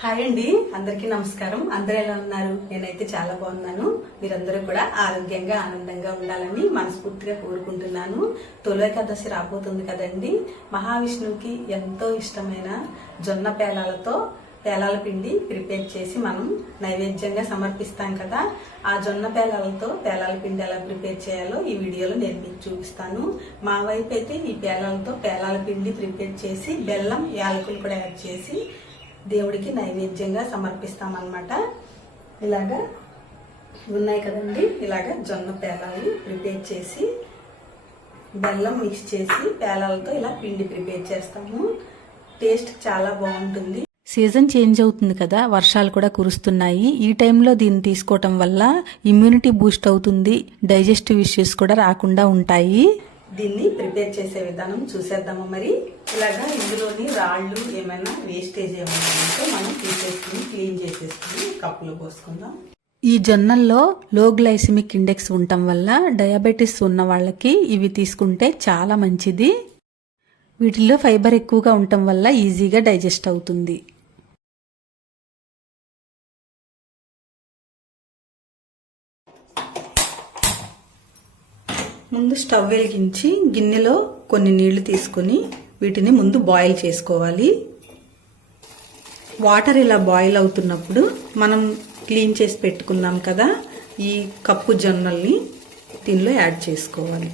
Hi అండి అందరికీ నమస్కారం. అందరూ ఎలా ఉన్నారు? నేనైతే చాలా బాగున్నాను. మీరందరూ కూడా ఆరోగ్యంగా ఆనందంగా ఉండాలని మనస్ఫూర్తిగా కోరుకుంటున్నాను. తొలి రాబోతుంది కదండి. మహావిష్ణువుకి ఎంతో ఇష్టమైన జొన్న పేలాలతో పేలాల పిండి ప్రిపేర్ చేసి మనం నైవేద్యంగా సమర్పిస్తాం కదా. ఆ జొన్న పేలాలతో పేలాల పిండి ఎలా ప్రిపేర్ చేయాలో ఈ వీడియోలో నేను చూపిస్తాను. మా వైపు అయితే ఈ పేలాలతో పేలాల పిండి ప్రిపేర్ చేసి బెల్లం యాలకులు కూడా యాడ్ చేసి దేవుడికి నైవేద్యంగా సమర్పిస్తామన్నమాట. ఇలాగా ఉన్నాయి కదండి. ఇలాగా జొన్న పేలాలు ప్రిపేర్ చేసి బెల్లం మిక్స్ చేసి పేలాలతో ఇలా పిండి ప్రిపేర్ చేస్తాము. టేస్ట్ చాలా బాగుంటుంది. సీజన్ చేంజ్ అవుతుంది కదా వర్షాలు కూడా కురుస్తున్నాయి. ఈ టైంలో దీన్ని తీసుకోవటం వల్ల ఇమ్యూనిటీ బూస్ట్ అవుతుంది. డైజెస్టివ్ ఇష్యూస్ కూడా రాకుండా ఉంటాయి. దీన్ని ప్రిపేర్ చేసే విధానం చూసేద్దాము మరి. ఇలాగా ఇందులోని రాళ్ళు ఏమైనా వేస్టేజ్ ఏమైనా ఉంటే మనం తీసేసుకుని క్లీన్ చేసేసుకుని కప్పులో పోసుకుందాం. ఈ జొన్నల్లో లో గ్లైసిమిక్ ఇండెక్స్ ఉండటం వల్ల డయాబెటీస్ ఉన్న వాళ్ళకి ఇవి తీసుకుంటే చాలా మంచిది. వీటిల్లో ఫైబర్ ఎక్కువగా ఉండటం వల్ల ఈజీగా డైజెస్ట్ అవుతుంది. ముందు స్టవ్ వెలిగించి గిన్నెలో కొన్ని నీళ్ళు తీసుకొని వీటిని ముందు బాయిల్ చేసుకోవాలి. వాటర్ ఇలా బాయిల్ అవుతున్నప్పుడు మనం క్లీన్ చేసి పెట్టుకున్నాం కదా ఈ కప్పు జొన్నల్ని దీనిలో యాడ్ చేసుకోవాలి.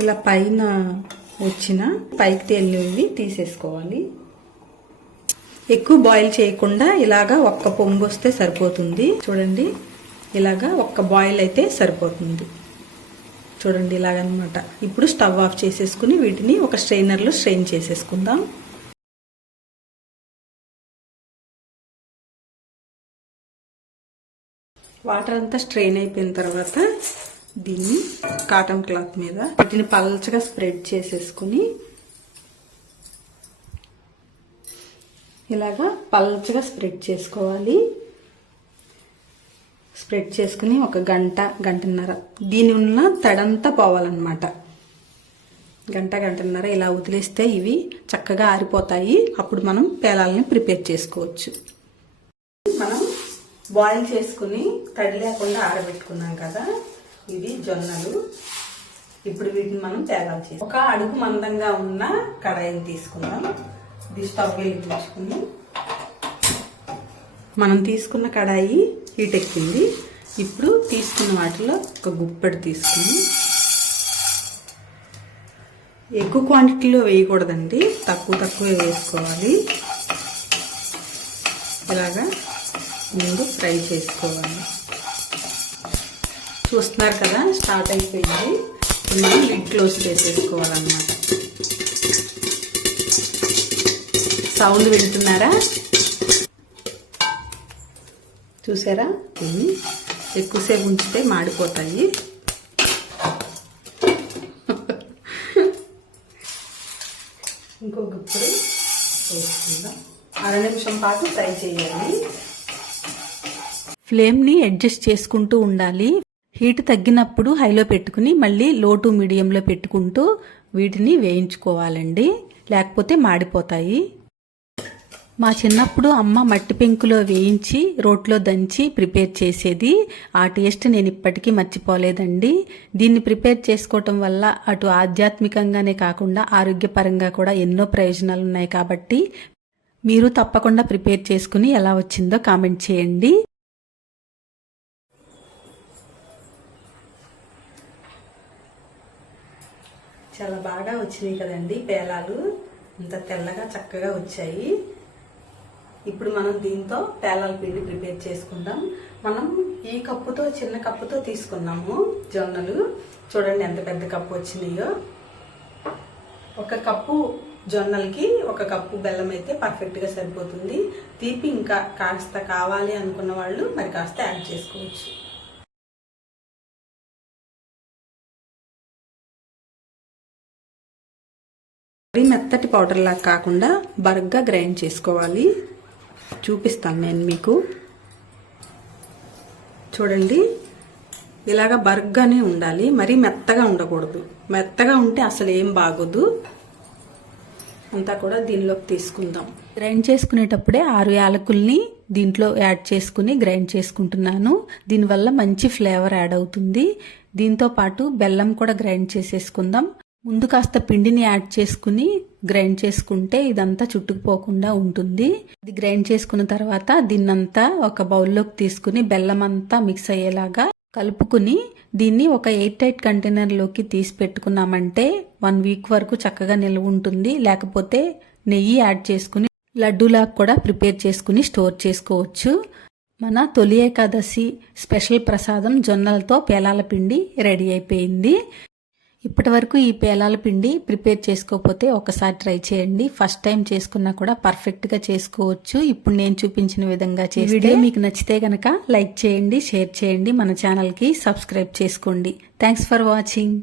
ఇలా పైన వచ్చిన పైకి తేలినవి తీసేసుకోవాలి. ఎక్కువ బాయిల్ చేయకుండా ఇలాగా ఒక్క పొంగు వస్తే సరిపోతుంది. చూడండి ఇలాగా ఒక్క బాయిల్ అయితే సరిపోతుంది. చూడండి ఇలాగనమాట. ఇప్పుడు స్టవ్ ఆఫ్ చేసేసుకుని వీటిని ఒక స్ట్రైనర్లో స్ట్రెయిన్ చేసేసుకుందాం. వాటర్ అంతా స్ట్రెయిన్ అయిపోయిన తర్వాత దీన్ని కాటన్ క్లాత్ మీద వీటిని పలచగా స్ప్రెడ్ చేసేసుకుని ఇలాగా పలచగా స్ప్రెడ్ చేసుకోవాలి. స్ప్రెడ్ చేసుకుని ఒక గంట గంటన్నర. దీని ఉన్న తడంతా పోవాలన్నమాట. గంట గంటన్నర ఇలా వదిలేస్తే ఇవి చక్కగా ఆరిపోతాయి. అప్పుడు మనం పేలాలని ప్రిపేర్ చేసుకోవచ్చు. మనం బాయిల్ చేసుకుని తడి లేకుండా ఆరబెట్టుకున్నాం కదా ఇవి జొన్నలు. ఇప్పుడు వీటిని మనం పేలాలు చేసి ఒక అడుగు మందంగా ఉన్న కడాయిని తీసుకుందాం. ఇది స్టవ్ వెలిగించుకుని మనం తీసుకున్న కడాయి హీట్ ఎక్కింది. ఇప్పుడు తీసుకున్న వాటిలో ఒక గుప్పెడు తీసుకుని ఎక్కువ క్వాంటిటీలో వేయకూడదండి. తక్కువ తక్కువే వేసుకోవాలి. ఇలాగా ముందు ఫ్రై చేసుకోవాలి. చూస్తున్నారు కదా స్టార్ట్ అయిపోయింది. మనం లిడ్ క్లోజ్ చేసేసుకోవాలన్నమాట. సౌండ్ వింటున్నారా? చూసారా? ఎక్కువసేపు ఉంచితే మాడిపోతాయి. ఇంకొక ఇప్పుడు వేసుకుందాం. అర నిమిషం పాటు ఫ్రై చేయాలి. ఫ్లేమ్ని అడ్జస్ట్ చేసుకుంటూ ఉండాలి. హీట్ తగ్గినప్పుడు హైలో పెట్టుకుని మళ్ళీ లో టు మీడియంలో పెట్టుకుంటూ వీటిని వేయించుకోవాలండి. లేకపోతే మాడిపోతాయి. మా చిన్నప్పుడు అమ్మ మట్టి పెంకులో వేయించి రోట్లో దంచి ప్రిపేర్ చేసేది. ఆ టేస్ట్ నేను ఇప్పటికీ మర్చిపోలేదండి. దీన్ని ప్రిపేర్ చేసుకోవటం వల్ల అటు ఆధ్యాత్మికంగానే కాకుండా ఆరోగ్యపరంగా కూడా ఎన్నో ప్రయోజనాలు ఉన్నాయి కాబట్టి మీరు తప్పకుండా ప్రిపేర్ చేసుకుని ఎలా వచ్చిందో కామెంట్ చేయండి. చాలా బాగా వచ్చినాయి కదండి పేలాలు. ఇంత తెల్లగా చక్కగా వచ్చాయి. ఇప్పుడు మనం దీంతో పేలాల పిండి ప్రిపేర్ చేసుకుందాం. మనం ఈ కప్పుతో చిన్న కప్పుతో తీసుకున్నాము జొన్నలు. చూడండి ఎంత పెద్ద కప్పు వచ్చినాయో. ఒక కప్పు జొన్నలకి ఒక కప్పు బెల్లం అయితే పర్ఫెక్ట్గా సరిపోతుంది. తీపి ఇంకా కాస్త కావాలి అనుకున్న వాళ్ళు మరి కాస్త యాడ్ చేసుకోవచ్చు. మరీ మెత్తటి పౌడర్ లాగా కాకుండా బరగ్గా గ్రైండ్ చేసుకోవాలి. చూపిస్తాను నేను మీకు. చూడండి. ఇలాగ బర్గ్గానే ఉండాలి. మరీ మెత్తగా ఉండకూడదు. మెత్తగా ఉంటే అసలు ఏం బాగోదు. అంతా కూడా దీనిలోకి తీసుకుందాం. గ్రైండ్ చేసుకునేటప్పుడే ఆరు యాలకుల్ని దీంట్లో యాడ్ చేసుకుని గ్రైండ్ చేసుకుంటున్నాను. దీనివల్ల మంచి ఫ్లేవర్ యాడ్ అవుతుంది. దీంతో పాటు బెల్లం కూడా గ్రైండ్ చేసేసుకుందాం. ముందు కాస్త పిండిని యాడ్ చేసుకుని గ్రైండ్ చేసుకుంటే ఇదంతా చుట్టుకుపోకుండా ఉంటుంది. ఇది గ్రైండ్ చేసుకున్న తర్వాత దీన్నంతా ఒక బౌల్లోకి తీసుకుని బెల్లం అంతా మిక్స్ అయ్యేలాగా కలుపుకుని దీన్ని ఒక ఎయిట్ టైట్ కంటైనర్లోకి తీసి పెట్టుకున్నామంటే వన్ వీక్ వరకు చక్కగా నిల్వ ఉంటుంది. లేకపోతే నెయ్యి యాడ్ చేసుకుని లడ్డూలాగా కూడా ప్రిపేర్ చేసుకుని స్టోర్ చేసుకోవచ్చు. మన తొలి ఏకాదశి స్పెషల్ ప్రసాదం జొన్నలతో పేలాల పిండి రెడీ అయిపోయింది. ఇప్పటి వరకు ఈ పేలాల పిండి ప్రిపేర్ చేసుకోకపోతే ఒకసారి ట్రై చేయండి. ఫస్ట్ టైం చేసుకున్నా కూడా పర్ఫెక్ట్గా చేసుకోవచ్చు. ఇప్పుడు నేను చూపించిన విధంగా చేసి వీడియో మీకు నచ్చితే గనక లైక్ చేయండి షేర్ చేయండి. మన ఛానల్కి సబ్స్క్రైబ్ చేసుకోండి. Thanks for watching.